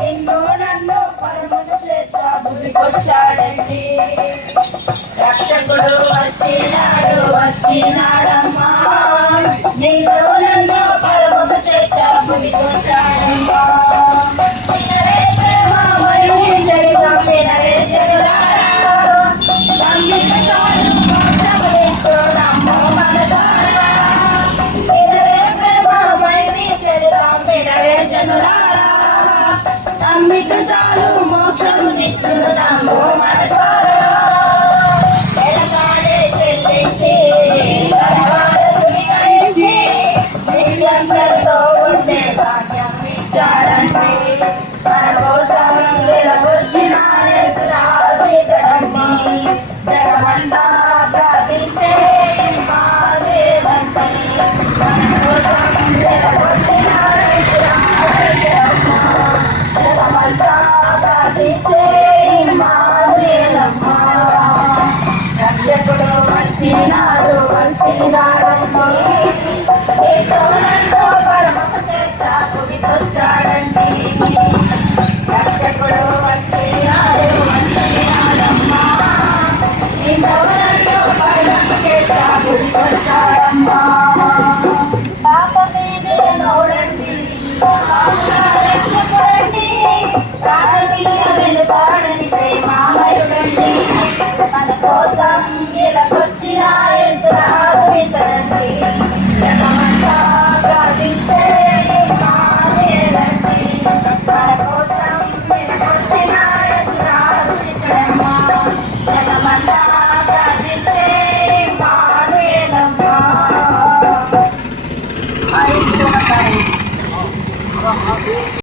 నిన్ను నన్ను పరమును చేత భూమికొచ్చాడండి. రక్షకుడు వచ్చినాడు వచ్చినాడమ్మా, నిన్ను నన్ను పరమును చేత భూమికొచ్చాడమ్మా. వినరే ప్రేమ మరియు చరిత్ర వినరే జనులారా, నమ్మిక చాలు మోక్షములెంతో నమ్మో మనసారా. వినరే ప్రేమ మరియు చరిత్ర వినరే జనులారా, నమ్మిక చాలు